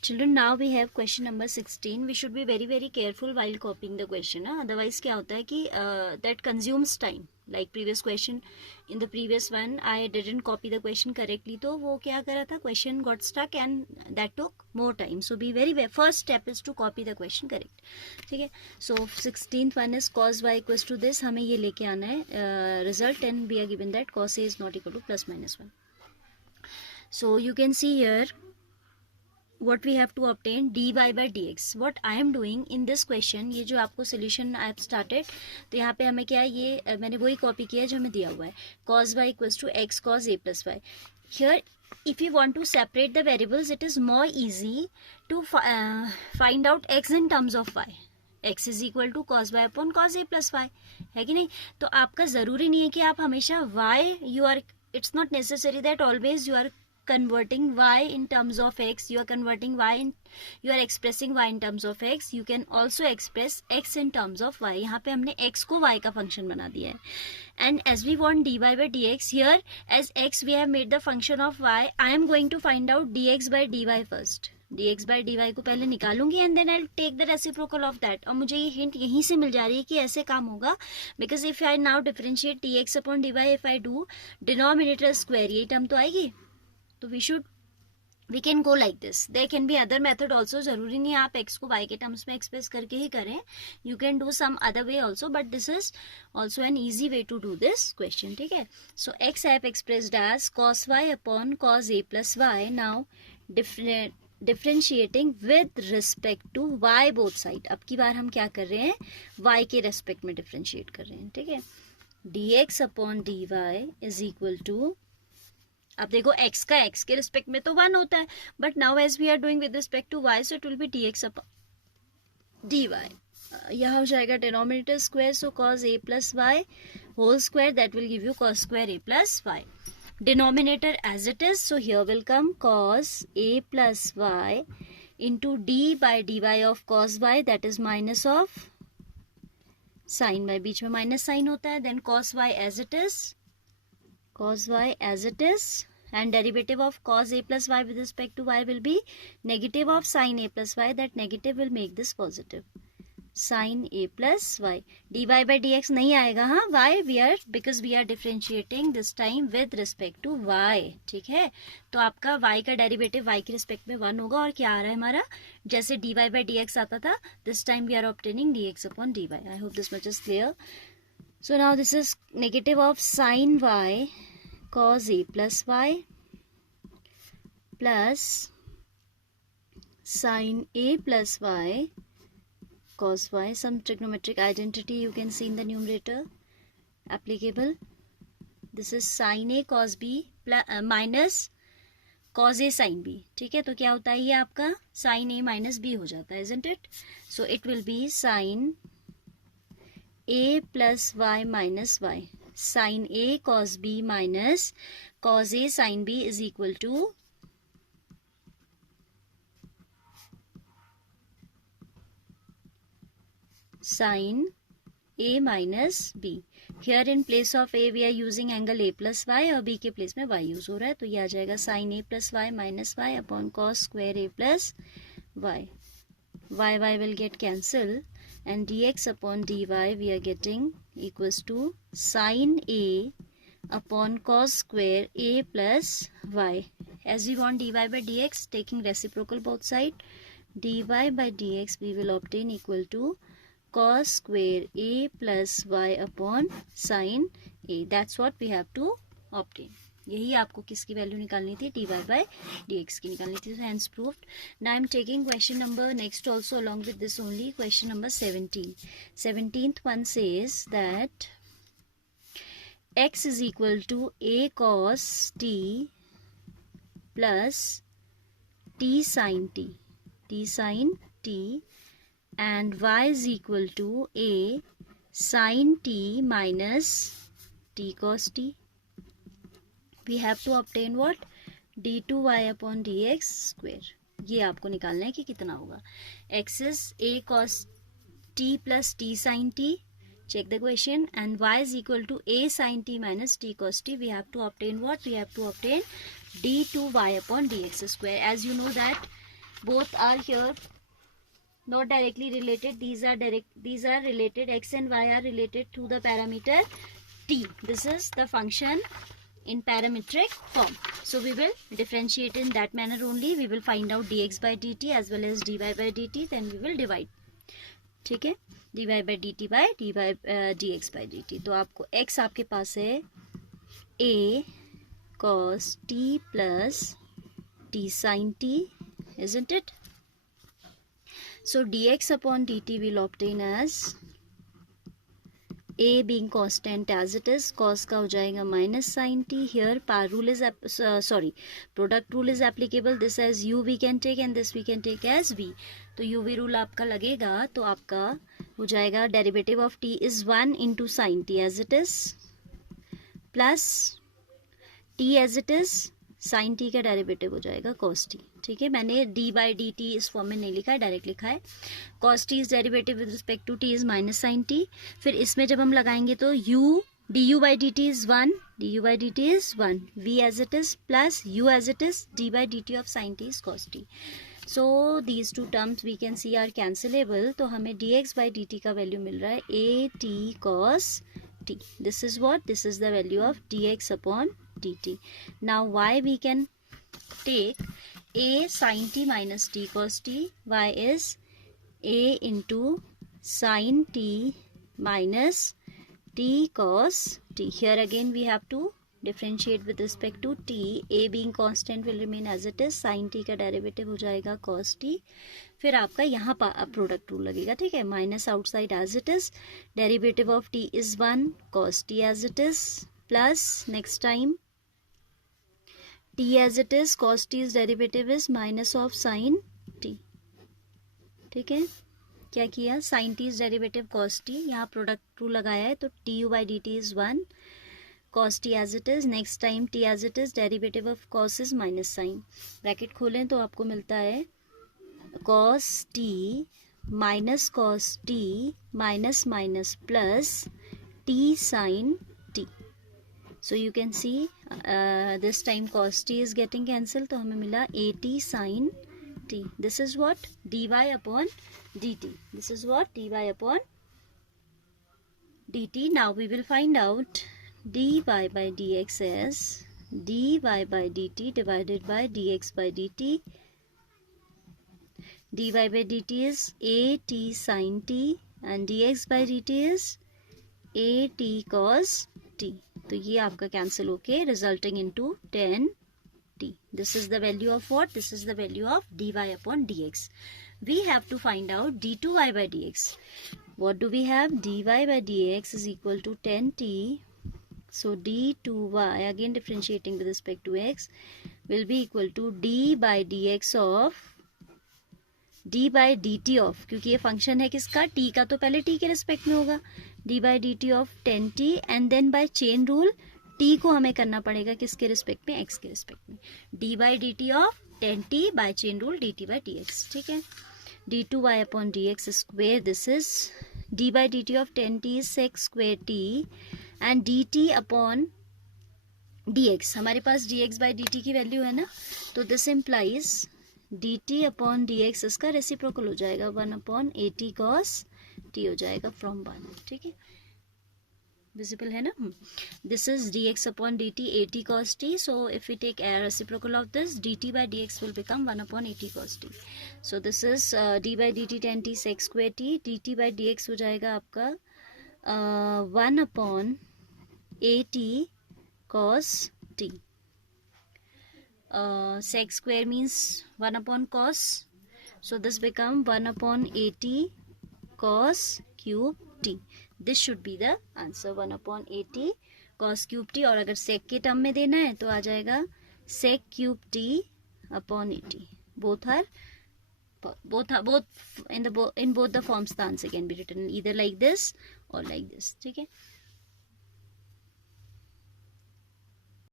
Children, now we have question number 16. We should be very careful while copying the question. Otherwise क्या होता है कि that consumes time. Like previous question, in the previous one I didn't copy the question correctly, तो वो क्या करा था, question got stuck and that took more time. So be very first step is to copy the question correct. ठीक है. So 16th one is cos y equals to this. हमें ये लेके आना है result, and we are given that cos a is not equal to plus minus 1. So you can see here what we have to obtain dy by dx. What I am doing in this question, ये जो आपको solution I have started, तो यहाँ पे हमें क्या है, ये मैंने वही कॉपी किया है जो हमें दिया हुआ है, cos y equals to x cos a plus y. Here if you want to separate the variables, it is more easy to find out x in terms of y. x is equal to cos y upon cos a plus y, है कि नहीं. तो आपका ज़रूरी नहीं है कि आप हमेशा y, you are, it's not necessary that always you are converting y in terms of x, you are converting y in, you are expressing y in terms of x. You can also express x in terms of y. यहाँ पे हमने x को y का function बना दिया है. And as we want dy by dx, here as x we have made the function of y, I am going to find out dx by dy first. dx by dy को पहले निकालूंगी and then I'll take the reciprocal of that. और मुझे ये hint यहीं से मिल जा रही है कि ऐसे काम होगा, because if I now differentiate dx upon dy, if I do denominator square, ये टर्म तो आएगी. तो we can go like this. There can be other method also. जरूरी नहीं आप x को y के टर्म्स में एक्सप्रेस करके ही करें. You can do some other way also, but this is also an easy way to do this question. ठीक है. So x I have expressed as cos y upon cos a plus y. Now differentiating with respect to y both side. अब की बार हम क्या कर रहे हैं, y के रेस्पेक्ट में डिफ्रेंशिएट कर रहे हैं. ठीक है. dx upon dy is equal to, अब देखो x का x के रिस्पेक्ट में तो 1 होता है, but now as we are doing with respect to y, so it will be dx upon dy. यहाँ हो जाएगा denominator square, so cos a plus y whole square, that will give you cos square a plus y. Denominator as it is, so here will come cos a plus y into d by dy of cos y, that is minus of sin y, बीच में minus sign होता है. Then cos y as it is, cos y as it is, and derivative of cos a plus y with respect to y will be negative of sin a plus y. That negative will make this positive, sin a plus y. dy by dx नहीं आएगा. हाँ, y we are, because we are differentiating this time with respect to y. ठीक है. तो आपका y का derivative y के respect में 1 होगा, और क्या आ रहा है हमारा, जैसे dy by dx आता था, this time we are obtaining dx upon dy. I hope this much is clear. So now this is negative of sin y cos a plus y plus sin a plus y cos y. Some trigonometric identity you can see in the numerator applicable. This is sin a cos b minus cos a sin b. ठीक है. तो क्या होता है, ये आपका sin a minus b हो जाता है, isn't it? So it will be sin a plus y minus y. Sin a cos b minus cos a sin b is equal to sin a minus b. Here in place of a we are using angle a plus y, और b के place में y use हो रहा है, तो ये आ जाएगा sin a plus y minus y upon cos square a plus y. y will get cancelled, and dx upon dy we are getting equals to sin a upon cos square a plus y. As we want dy by dx, taking reciprocal both side, dy by dx we will obtain equal to cos square a plus y upon sin a. That's what we have to obtain. यही आपको किसकी value निकालनी थी, dy by dx की निकालनी थी. So hence proved. Now I am taking question number next also along with this only, question number 17. 17th one says that x is equal to a cos t plus t sin t, and y is equal to a sin t minus t cos t. We have to obtain what, d2y upon dx square. ये आपको निकालना है कि कितना होगा. x is a cos t plus t sin t. Check the question. And y is equal to a sin t minus t cos t. We have to obtain what? We have to obtain d2y upon dx square. As you know that both are here not directly related, these are related, x and y are related to the parameter t. This is the function in parametric form. So we will differentiate in that manner only. We will find out dx by dt as well as dy by dt, then we will divide. ठीक है, dy by dt by dx by dt. तो आपको x आपके पास है a cos t plus t sin t, isn't it? So dx upon dt will obtain as a being constant as it is, cos का हो जाएगा minus sin t. Here par rule is product rule is applicable. This as u we can take and this we can take as v. तो uv rule आपका लगेगा तो आपका हो जाएगा derivative of t is 1 into sin t as it is plus t as it is, sin t का derivative हो जाएगा cos t. ठीक है, मैंने d by dt इस फॉर्म में नहीं लिखा है, डायरेक्ट लिखा है. cos t is derivative with respect to t is minus sin t. फिर इसमें जब हम लगाएंगे तो u du by dt is 1, du by dt is 1, v as it is plus u as it is, d by dt of sin t is cos t. So these two terms we can see are cancelable. तो हमें dx by dt का value मिल रहा है a t cos t. This is what? This is the value of dx upon dt. Now y we can take a sin t minus t cos t. Y is a into sin t minus t cos t. Here again we have to differentiate with respect to t. A being constant will remain as it is. sin t का derivative हो जाएगा cos t. फिर आपका यहाँ product rule लगेगा. ठीक है, minus outside as it is, derivative of t is 1, cos t as it is plus next time t as it is, cos t's derivative is minus of sin t. ठीक है, क्या किया, sin t's derivative cos t, यहाँ product rule लगाया है तो du by dt is 1, cos t as it is, next time t as it is, derivative of cos is minus sin. Bracket खोलें तो आपको मिलता है cos t minus cos t minus minus plus t sin t. So you can see this time cos t is getting cancelled, तो हमें मिला at sin t. This is what? dy upon dt. This is what? dy upon dt. Now we will find out dy by dx as dy by dt divided by dx by dt. dy by dt is at sin t and dx by dt is at cos t. तो ये आपका cancel होके resulting into 10t. This is the value of what? This is the value of dy upon dx. We have to find out d2y by dx. What do we have? dy by dx is equal to 10t. So d2y, again differentiating with respect to x, will be equal to d by dx of d by dt of, क्योंकि ये function है किसका? t का, तो पहले t के respect में होगा, d by dt of 10t and then by chain rule t को हमें करना पड़ेगा किसके रिस्पेक्ट में? x के रिस्पेक्ट में. d by dt of 10t by chain rule dt by dx. ठीक है, d2y upon dx square, this is d by dt of 10t is sec square t and dt upon dx. हमारे पास dx by dt की value है ना, तो this implies dt upon dx इसका reciprocal हो जाएगा 1 upon at cos t हो जाएगा फ्रॉम 1. ठीक है, विजिबल है ना. This is dx upon dt at cos t. So if we take reciprocal of this, dt by dx will become 1 upon at cos t. So this is d by dt 10t sec square t. dt by dx हो जाएगा आपका 1 upon at cos t. Sec square means 1 upon cos, so this become 1 upon at cos cube t. This should be the answer, 1 upon at cos cube t. और अगर sec के term में देना है तो आ जाएगा sec cube t upon at. both in both the forms the answer can be written either like this or like this. ठीक है.